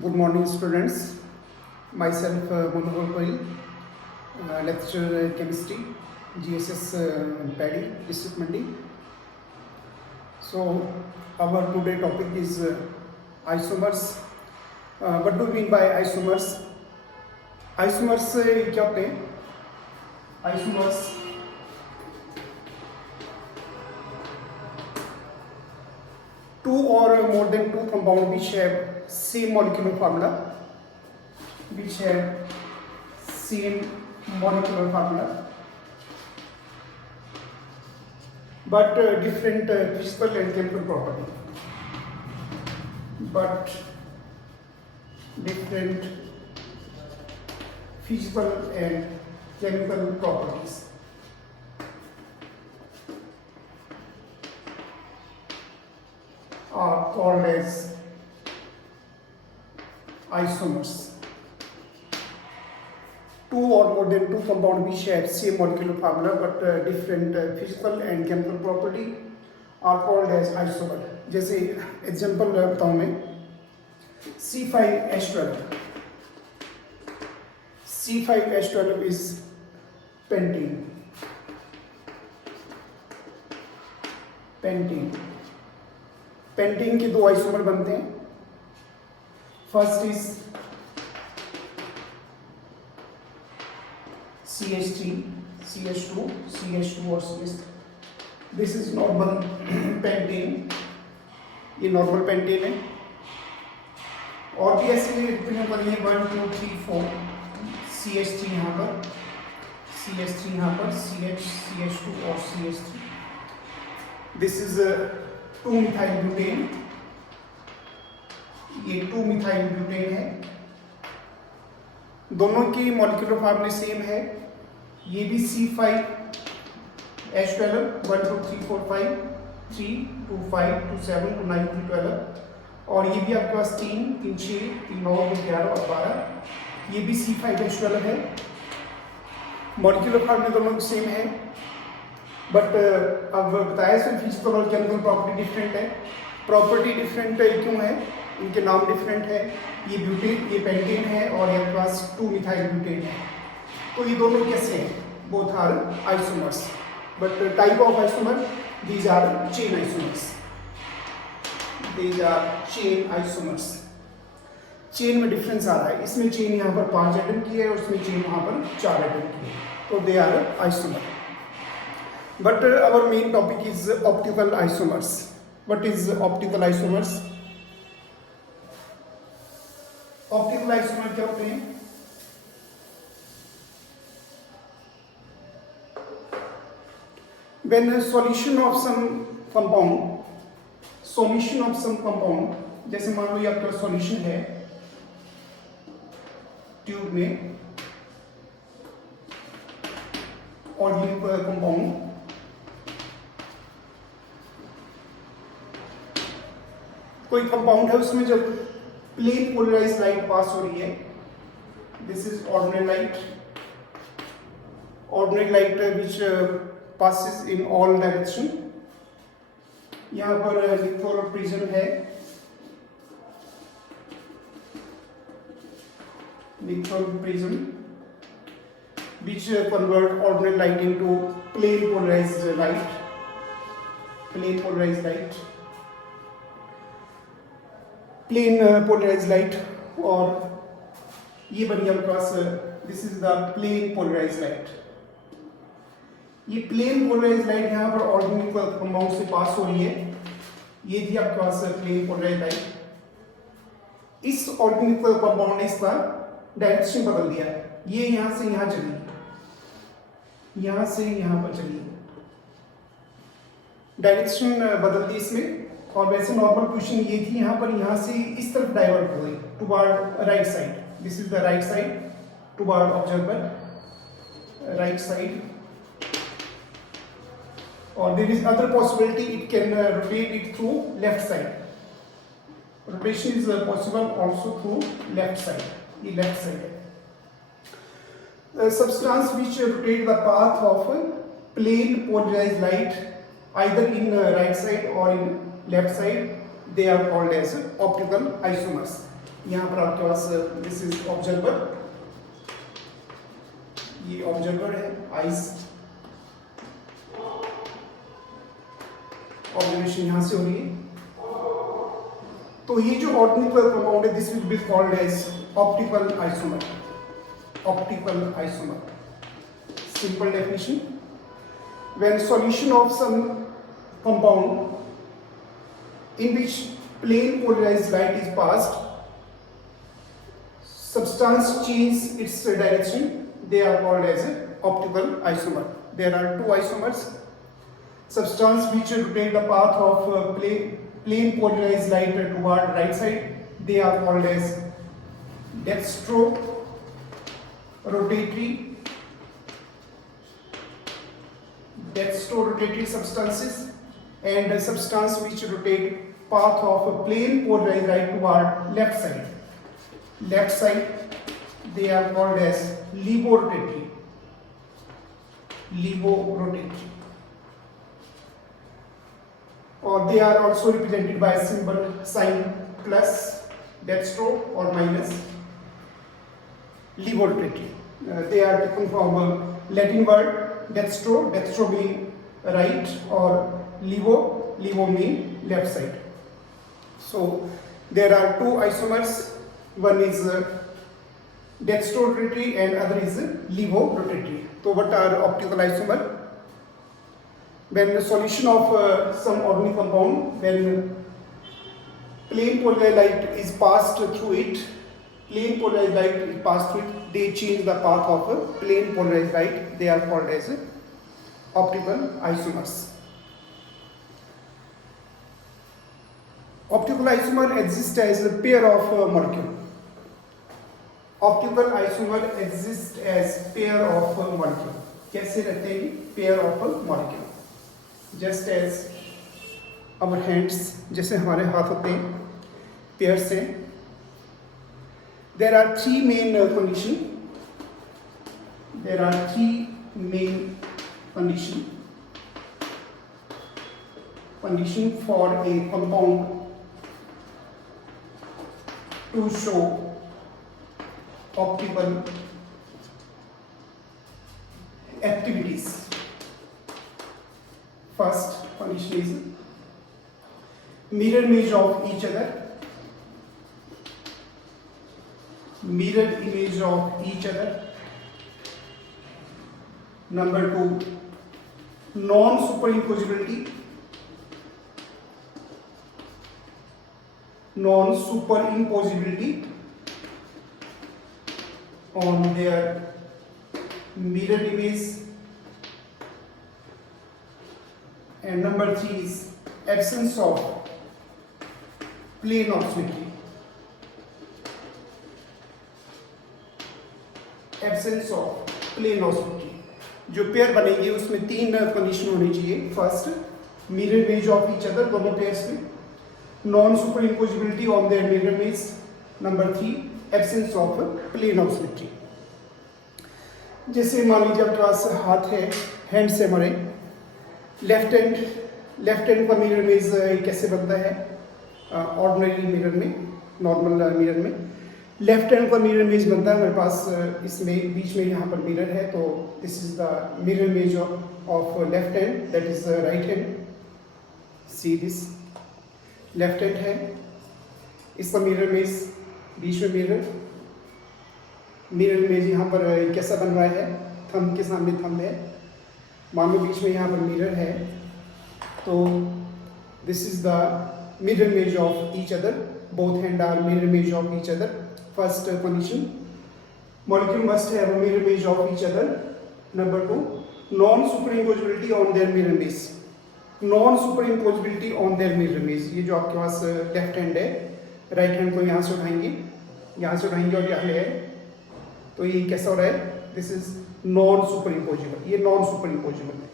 Good morning, students. Myself, Manohar Goyal, lecturer chemistry, GSS Paddy, District Mandi. So, our today topic is isomers. What do we mean by isomers? Isomers क्या होते हैं? Isomers two or more than two compound which have same molecular formula, but different physical and chemical property. Are called as isomers. Two or more than two compound which have same molecular formula but different physical and chemical property are called as isomer. जैसे example बताऊँ मैं C5H12. C5H12 is pentene. Pentene के दो isomer बनते हैं. First is CH3, CH2, CH2 और CH3. This is normal pentane. ये normal pentane है. और भी ऐसे रिपीट करिए 1 2 3 4 CH3 यहाँ पर, CH3 यहाँ पर, CH, CH2 और CH3. This is 2-methyl butane. ये 2-methyl butane है. दोनों की मॉलिक्यूलर फॉर्मूले सेम है. ये भी C5H12 1 2 3 4 5 3 2 5 2 7 2 9 3 12. और ये भी आपके पास 3 3 6 3 9 11 और 12. ये भी C5H12 है. मॉलिक्यूलर फॉर्मूले दोनों सेम है. बट अब बताया इसमें फिजिकल और केमिकल प्रॉपर्टी डिफरेंट है. प्रॉपर्टी डिफरेंट क्यों है? इनके नाम डिफरेंट है. ये ब्यूटेन, ये पेंटेन है और ये पास 2-methyl butane है. तो ये दोनों कैसे हैं? Both are isomers. But type of isomer, these are chain isomers. Chain में डिफरेंस आ रहा है. इसमें चेन यहाँ पर 5 एटम की है और उसमें चेन वहाँ पर 4 एटम की है. तो they are isomer. But our main topic is optical isomers. What is optical isomers? Optical isomer क्या होते हैं? When a solution of some compound, जैसे मान लो ये आपका सॉल्यूशन है ट्यूब में, ऑर्गेनिक कंपाउंड, कोई कंपाउंड है उसमें जब प्लेन पोलराइज्ड लाइट पास हो रही है, this is ordinary light which passes in all direction. यहाँ पर लिथोल प्रिज्म है. लिथोल prism which convert ordinary light into plane polarized light. Plane polarized light. और ये बन गया आपके पास, this is the plane polarized light. ये प्लेन पोलराइज्ड लाइट यहाँ पर ऑर्गेनिक कंपाउंड से पास हो रही है. ये थी आपके पास प्लेन पोलराइज्ड लाइट. इस ऑर्गेनिक कंपाउंड ने इसका डायरेक्शन बदल दिया. ये यहाँ से यहाँ चली, यहाँ से यहाँ पर चली, डायरेक्शन बदल दी इसमें. और वैसे नॉर्मल पोजीशन ये थी, यहाँ पर यहाँ से इस तरफ डाइवर्ट हो गई toward right side. This is the right side toward observer, right side. और there is other possibility, it can rotate it through left side. Rotation is possible also through left side. ये left side है. Substance which rotate the path of plane polarized light either in right side or in left side, they are called as optical isomers. यहाँ पर आपके पास this is observer, ये observer है, eyes, observation यहाँ से हो रही है। तो ये जो ऑर्गेनिक कंपाउंड है this will be called as optical isomer, optical isomer. Simple definition: when solution of some compound in which plane polarized light is passed, substance changes its direction, they are called as optical isomer. There are two isomers: substance which rotate the path of plane polarized light toward right side, they are called as dextro rotatory substances, and a substance which rotate path of a plane polarized light toward left side, they are called as levorotatory, or they are also represented by a symbol sign plus dextro or minus levorotatory. They are taken from a Latin word dextro mean right, or levo mean left side. So there are two isomers, one is dextrorotatory and other is levorotatory. So what are optical isomer? When the solution of some organic compound, when plane polarized light is passed through it, they change the path of a plane polarized light, they are called as optical isomers. Optical isomer exists as a pair of molecule. Optical isomer exists as pair of molecule. कैसे रहते हैं pair of molecule? Just as our hands, जैसे हमारे हाथ होते हैं pair से। There are three main condition for a compound to show optical activities. First condition is mirror image of each other. Number two, non-superimposability on their mirror image, and number three is absence of plane of symmetry. जो pair बनेंगे उसमें तीन condition होनी चाहिए। First, mirror image of each other, दोनों pairs में। Non super impossibility on their mirror image. Number three, absence of plane of symmetry. जैसे मान लीजिए आपके पास हाथ है, हैंड से हमारे लेफ्ट हैंड का मिरर इमेज कैसे बनता है ऑर्डिनरी मिरर में, नॉर्मल मिरर में। लेफ्ट हैंड का मिरर इमेज बनता है मेरे पास, इसमें बीच में यहाँ पर मिरर है, तो this is the mirror image of left hand, that is right hand. See this left hand है, इसका मिरर इमेज बीच में मिरर इमेज यहाँ पर कैसा बन रहा है, थंब के सामने थंब है, मान लो बीच में यहाँ पर मिरर है, तो this is the mirror image of each other, both hand are mirror image of each other. First condition, molecule must have a mirror image of each other. Number two, non-superimposability on their mirror image. Non-superimposability on their mirror image. ये जो आपके पास left hand है, right hand को यहाँ से उठाएंगे और यहाँ है, तो ये कैसा हो रहा है, this is non super imposable, ये नॉन सुपर इम्पोजिबल है।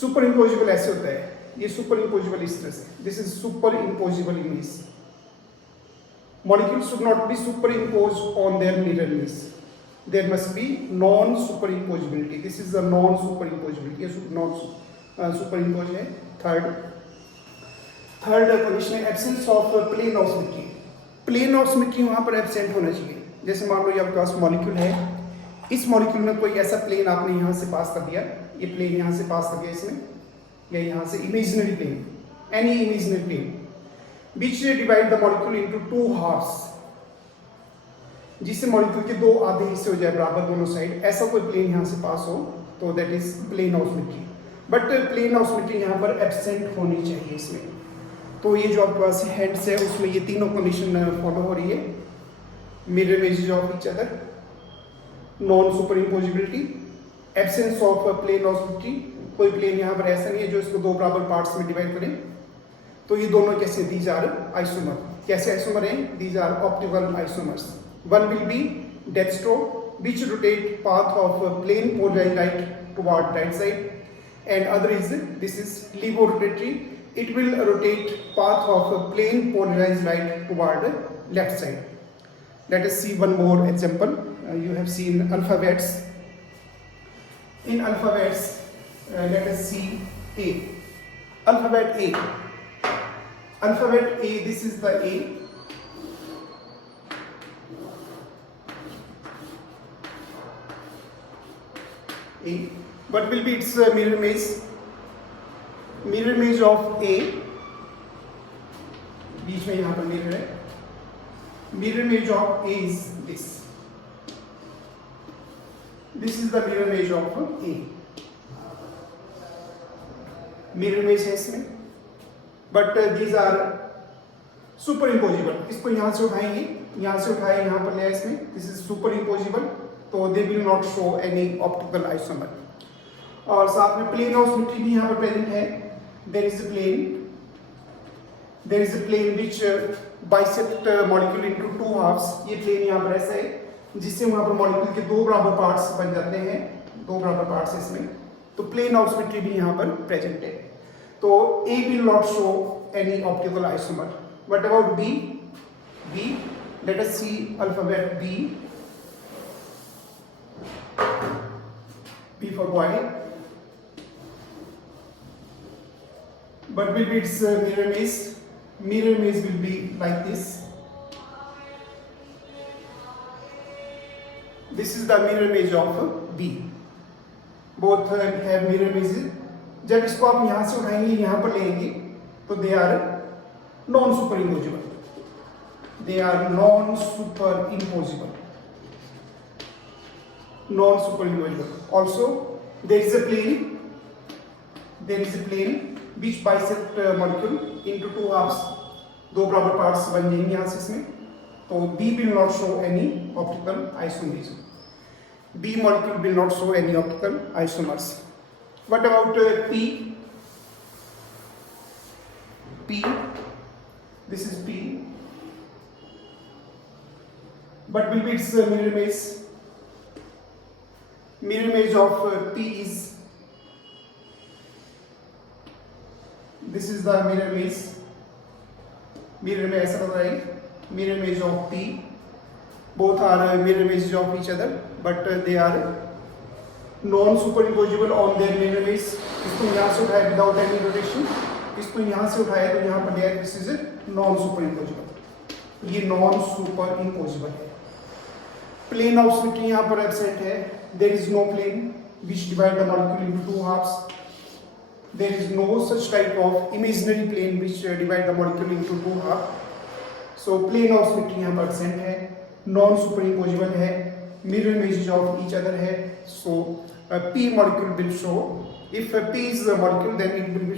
सुपर इम्पोजिबल ऐसे होता है, ये सुपर इम्पोजिबल इस तरह से, this is super imposable image. Molecules should not be superimposed on their mirror image. There must be non-superimposability. This is the non-superimposability. ये non-superimposed है। Third condition है absence of plane of symmetry. Plane of symmetry वहाँ पर absent होना चाहिए। जैसे मान लो ये आपके पास मॉलिक्यूल है, इस मॉलिक्यूल में कोई ऐसा प्लेन आपने यहाँ से पास कर दिया, ये प्लेन यहाँ से पास कर दिया इसमें, या यहाँ से imaginary plane, any imaginary plane which divide the molecule into two halves, जिससे मॉलिक्यूल के दो आधे हिस्से हो जाए बराबर दोनों साइड, ऐसा कोई प्लेन यहाँ से पास हो तो that is plane of symmetry. But plane of symmetry यहाँ पर एब्सेंट होनी चाहिए इसमें। तो ये जो आपके पास हेड्स है उसमें ये तीनों कंडीशन फॉलो हो रही है। Mirror images of each other, non super impossibility, absence of plane of symmetry, कोई प्लेन यहाँ पर ऐसा नहीं है जो इसको दो बराबर पार्ट्स में डिवाइड करे। तो ये दोनों कैसे, दीज आर आइसोमर। कैसे आइसोमर हैं? These are optical isomers. One will be dextro which rotate path of plane polarized right toward right side, and other is this is levorotatory, it will rotate path of plane polarized right toward left side. Let us see one more example. You have seen alphabets. In alphabets, let us see A. Alphabet A. Alphabet A, this is the A. A. What will be its mirror image? Mirror image of A, बीच में यहाँ पर mirror है. Mirror image of A is this. This is the mirror image of A. Mirror image है इसमें, but these are superimposable. इसको यहाँ से उठाएंगे, यहाँ से उठाए यहाँ पर ले आए इसमें. This is superimposable. तो they will not show any optical isomer. और साथ में प्लेन ऑफ सिमेट्री भी यहाँ पर प्रेजेंट है। There is a plane which bisect molecule into two halves. ये प्लेन यहाँ पर ऐसा है जिससे वहाँ पर मॉलिक्यूल के दो बराबर पार्ट्स बन जाते हैं, दो बराबर पार्ट्स इसमें। तो प्लेन ऑफ सिमेट्री भी यहाँ पर प्रेजेंट है। तो A will not show any optical isomer. What about B? B, let us see alphabet B. B for boy. But will be its mirror image? Mirror image will be like this. This is the mirror image of B. Both have mirror images. जब इसको आप यहाँ से उठाएंगे यहाँ पर लेंगे तो they are non superimposable. They are non superimposable. Non-superimposable. Also, there is a plane which bisect molecule into two halves. दो बराबर पार्ट्स बन जाएंगे यहाँ से इसमें. तो B will not show any optical isomerism. B molecule will not show any optical isomers. What about P? P. This is P. What will be its mirror image? Mirror image of P is, this is the mirror image. Mirror image ऐसा लग रहा है. Mirror image of P. Both are mirror images of each other, but they are non-superimposable on their mirror image. इसको यहाँ से उठाए without any rotation. इसको यहाँ से उठाए तो यहाँ पर लिया. This is non-superimposable. ये non-superimposable है. Plane of symmetry यहाँ पर absent है. There is no plane which divide the molecule into two halves. There is no such type of imaginary plane which divide the molecule into two halves. So plane of symmetry यहाँ पर absent है, non superimposable है, mirror images of each other है. So P molecule will show. If P is a molecule, then it will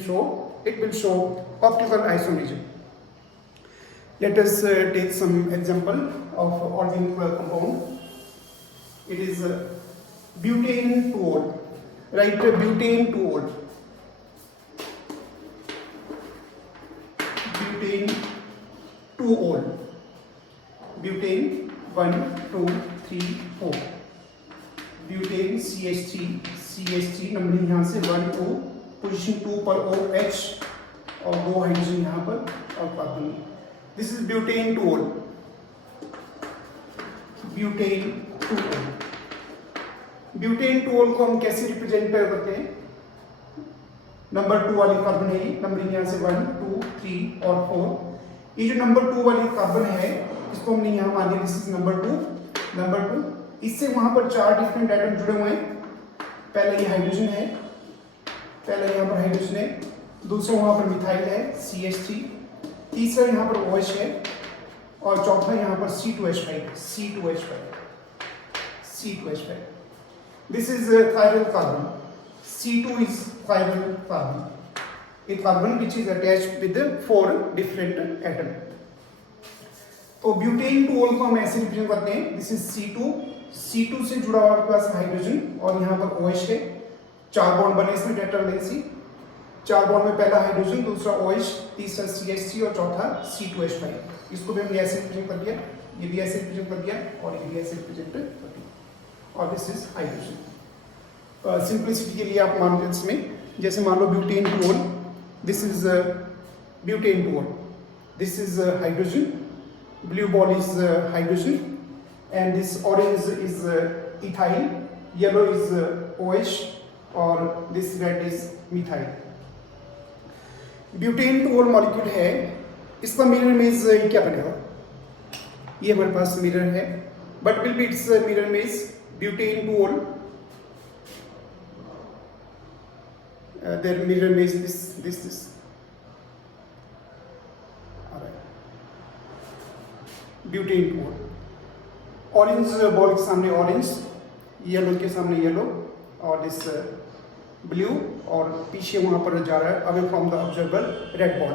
show optical isomerism. Let us take some example of organic compound. It is butane 2-ol. Write butane 2-ol. Butane 2-ol. Butane 1, 2, 3, 4. Butane CH3 number यहाँ से 1, 2, position 2 पर OH और दो hydrogen यहाँ पर और carbon. This is butane 2-ol. Butane 2-ol. Butane 2-ol को हम कैसे रिप्रेजेंट करते हैं? नंबर 2 वाली कार्बन है, नंबरिंग यहाँ से 1, 2, 3 और 4. ये जो नंबर 2 वाली कार्बन है इसको हमने यहाँ मान लिया दिस इज नंबर 2। इससे वहां पर 4 डिफरेंट एटम जुड़े हुए हैं। पहला ये हाइड्रोजन है, पहला यहाँ पर हाइड्रोजन है, दूसरा वहां पर मिथाइल है CH3, तीसरा यहाँ पर OH है और चौथा यहाँ पर C2H5। This is chiral carbon. C2 is chiral carbon. A carbon which is attached with 4 different atom. तो ब्यूटेन 2 को हम ऐसे रिप्रेजेंट करते हैं, दिस इज C2 से जुड़ा हुआ आपके पास हाइड्रोजन और यहाँ पर OH है, 4 बॉन्ड बने इसमें टेट्रा वैलेंसी, 4 बॉन्ड में पहला हाइड्रोजन, दूसरा OH, तीसरा CH3 और चौथा C2H5। इसको भी हमने ऐसे रिप्रेजेंट कर दिया, ये भी ऐसे रिप्रेजेंट कर दिया और ये भी ऐसे रिप्रेजेंट कर दिया और दिस इज हाइड्रोजन। सिंपलिसिटी के लिए आप मानते हैं इसमें, जैसे मान लो butane 2, this is butane 2, this is hydrogen, blue ball is hydrogen and this orange is ethyl, yellow is OH और this red is methyl. Butane 2 molecule है, इसका मिरर इमेज क्या बनेगा? ये हमारे पास मिरर है, but will be it's mirror image butane 2 their mirror image this. Butane 2 orange ball के सामने ऑरेंज, येलो के सामने येलो और दिस ब्लू और पीछे वहां पर जा रहा है away from the observer red ball.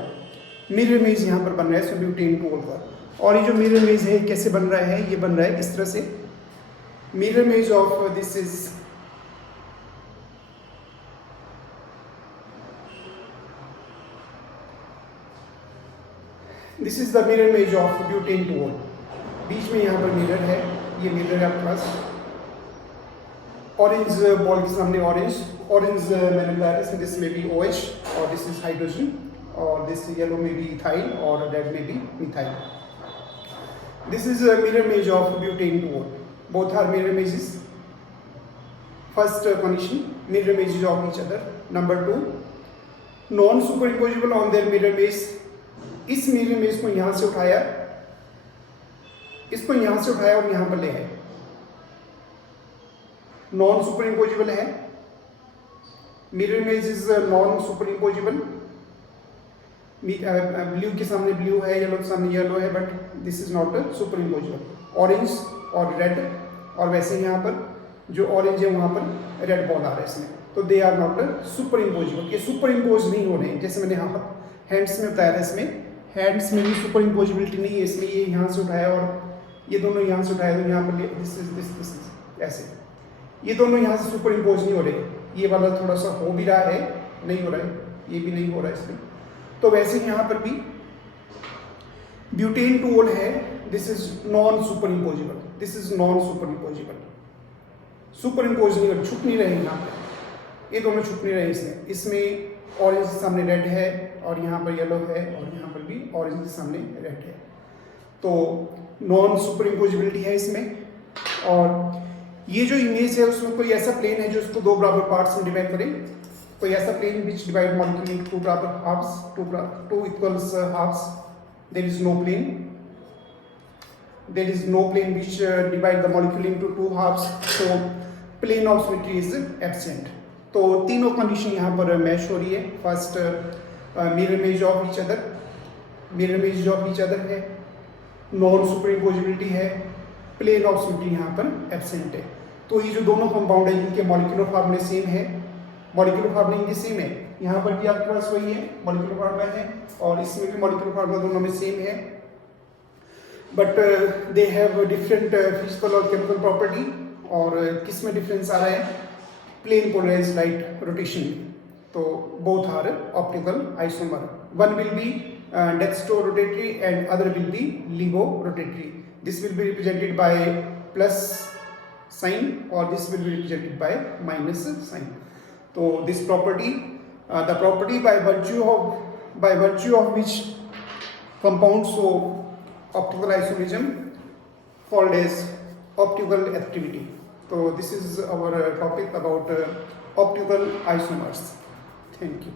Mirror image यहाँ पर बन रहा है सो ब्यूटेन 2 का। और ये जो मिरर इमेज है कैसे बन रहा है? ये बन रहा है इस तरह से, mirror image of this is this is the mirror image of butane 2। बीच में यहाँ पर मिरर है, ये मिरर है आपके पास, ऑरेंज बॉल के सामने ऑरेंज मैंने बताया, दिस में भी OH और दिस इज हाइड्रोजन और दिस येलो में भी इथाइल और रेड में भी methyl. This is mirror image of butane 2, both are mirror images. First condition, mirror images of each other. Number 2, non superimposable on their mirror image. इस mirror image को यहां से उठाया, इसको यहां से उठाया और यहां पर ले है, नॉन सुपरइम्पोजेबल है। Mirror image is non superimposable. Blue के सामने ब्लू है, येलो के सामने येलो है, but this is not superimposable. Orange और रेड, और वैसे यहाँ पर जो ऑरेंज है वहां पर रेड बॉल आ रहा है इसमें, तो दे आर नॉट सुपरइम्पोजेबल। ये सुपरइम्पोज नहीं हो रहे हैं, जैसे मैंने हैंड्स में बताया था, इसमें हैंड्स में भी सुपरइम्पोजिबिलिटी नहीं है, इसलिए ये यहाँ से उठाया और ये दोनों यहाँ से उठाया तो यहाँ पर दिस ऐसे, ये दोनों यहाँ से सुपर इम्पोज नहीं हो रहे। ये वाला थोड़ा सा हो भी रहा है, नहीं हो रहा है, ये भी नहीं हो रहा है इसमें। तो वैसे यहाँ पर भी ब्यूटेन 2 है, this is non super imposable, this is non super imposable. Super impose नहीं, छुप नहीं रहे यहाँ पे, ये दोनों छुप नहीं रहे इसमें ऑरेंज के सामने रेड है और यहाँ पर येलो है और यहाँ पर भी ऑरेंज के सामने रेड है, तो नॉन सुपर इम्पोजिबिलिटी है इसमें। और ये जो इमेज है उसमें कोई ऐसा प्लेन है जो उसको 2 बराबर पार्ट्स में डिवाइड करे, कोई ऐसा plane which divide molecule into 2 बराबर halves, 2 equals halves, there is no plane, there is no plane which divide the molecule into 2 halves, so plane of symmetry is absent. तो तीनों कंडीशन यहाँ पर match हो रही है। First, mirror image of each other, mirror image of each other है, non superimposability है, plane of symmetry यहाँ पर एब्सेंट है। तो ये जो दोनों कंपाउंड है इनके मॉलिक्यूलर फार्मूले सेम है, मॉलिक्यूलर फार्मूले इनके सेम है, यहाँ पर भी आपके पास वही है, मॉलिक्यूलर फार्मूला है और इसमें भी मॉलिक्यूलर फार्मूला दोनों में सेम है, but they have different physical और केमिकल प्रॉपर्टी। और किस में डिफरेंस आ रहा है? Plane polarized light rotation. तो both are optical isomer, one will be dextro-rotatory and other will be levo-rotatory. This will be represented by plus sign or this will be represented by minus sign. So this property, the property by virtue of which compounds show optical isomerism called as optical activity. So this is our topic about optical isomers. Thank you.